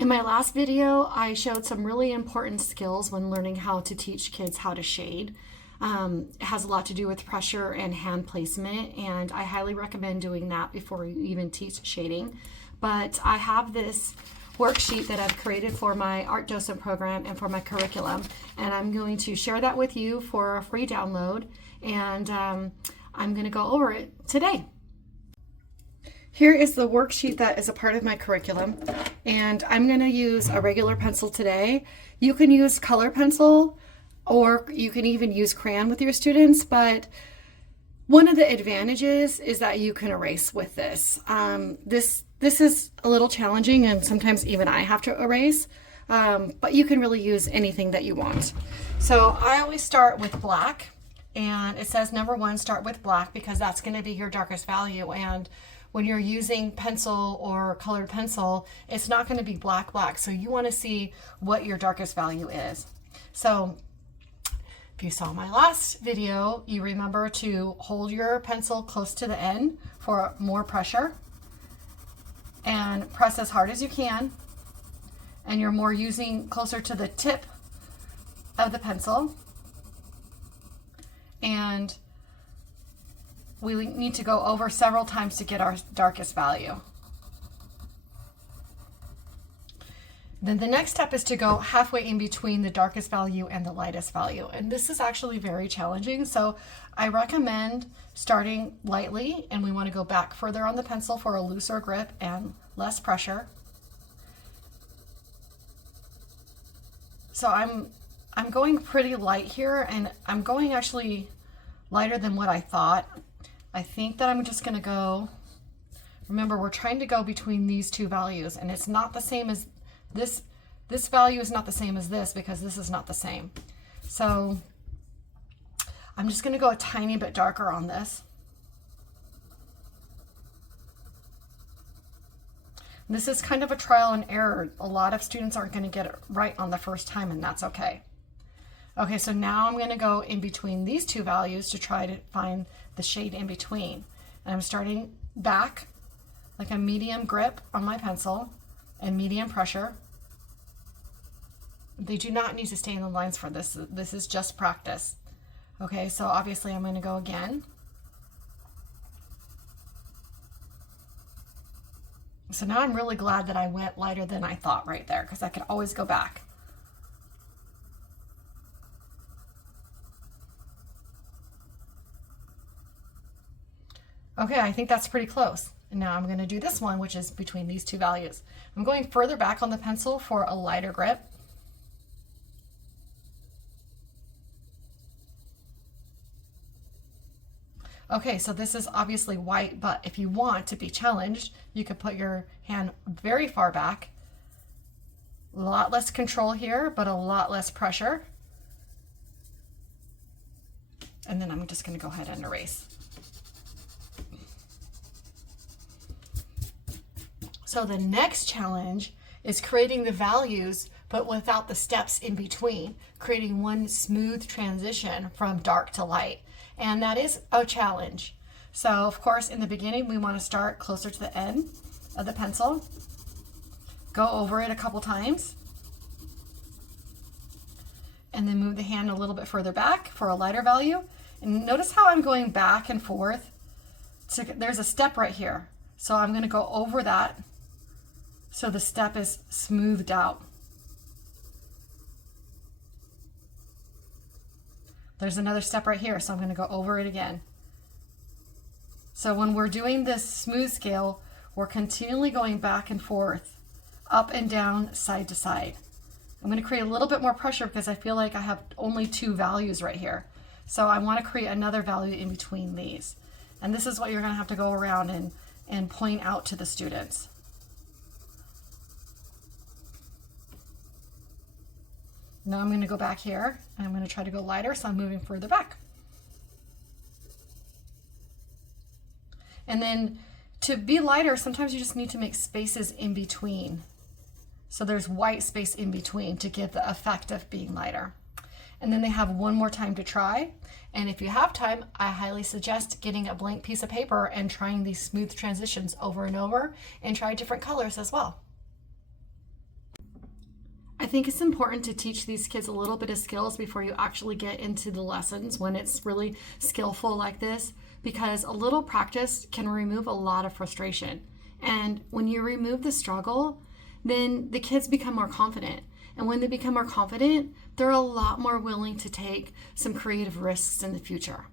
In my last video, I showed some really important skills when learning how to teach kids how to shade. It has a lot to do with pressure and hand placement, and I highly recommend doing that before you even teach shading. But I have this worksheet that I've created for my art docent program and for my curriculum, and I'm going to share that with you for a free download, and I'm going to go over it today. Here is the worksheet that is a part of my curriculum, and I'm going to use a regular pencil today. You can use color pencil, or you can even use crayon with your students, but one of the advantages is that you can erase with this. This is a little challenging, and sometimes even I have to erase, but you can really use anything that you want. So I always start with black, and it says number 1, start with black, because that's going to be your darkest value. And when you're using pencil or colored pencil, it's not going to be black. So you want to see what your darkest value is. So if you saw my last video, you remember to hold your pencil close to the end for more pressure and press as hard as you can. And you're more using closer to the tip of the pencil. And we need to go over several times to get our darkest value. Then the next step is to go halfway in between the darkest value and the lightest value. And this is actually very challenging. So I recommend starting lightly, and we want to go back further on the pencil for a looser grip and less pressure. So I'm going pretty light here, and I'm going actually lighter than what I thought. I think that I'm just going to go, remember, we're trying to go between these two values, and it's not the same as this. This value is not the same as this, because this is not the same. So I'm just going to go a tiny bit darker on this. This is kind of a trial and error. A lot of students aren't going to get it right on the first time, and that's okay. Okay, so now I'm going to go in between these two values to try to find the shade in between. And I'm starting back like a medium grip on my pencil and medium pressure. They do not need to stay in the lines for this. This is just practice. Okay, so obviously I'm going to go again. So now I'm really glad that I went lighter than I thought right there, because I could always go back. Okay, I think that's pretty close. And now I'm going to do this one, which is between these two values. I'm going further back on the pencil for a lighter grip. Okay, so this is obviously white, but if you want to be challenged, you could put your hand very far back. A lot less control here, but a lot less pressure. And then I'm just going to go ahead and erase. So the next challenge is creating the values, but without the steps in between, creating one smooth transition from dark to light. And that is a challenge. So of course, in the beginning, we want to start closer to the end of the pencil, go over it a couple times, and then move the hand a little bit further back for a lighter value. And notice how I'm going back and forth. So there's a step right here. So I'm going to go over that, so the step is smoothed out. There's another step right here, so I'm going to go over it again. So when we're doing this smooth scale, we're continually going back and forth, up and down, side to side. I'm going to create a little bit more pressure because I feel like I have only two values right here. So I want to create another value in between these. And this is what you're going to have to go around and point out to the students. Now I'm going to go back here, and I'm going to try to go lighter, so I'm moving further back. And then to be lighter, sometimes you just need to make spaces in between. So there's white space in between to give the effect of being lighter. And then they have one more time to try. And if you have time, I highly suggest getting a blank piece of paper and trying these smooth transitions over and over, and try different colors as well. I think it's important to teach these kids a little bit of skills before you actually get into the lessons when it's really skillful like this, because a little practice can remove a lot of frustration. And when you remove the struggle, then the kids become more confident. And when they become more confident, they're a lot more willing to take some creative risks in the future.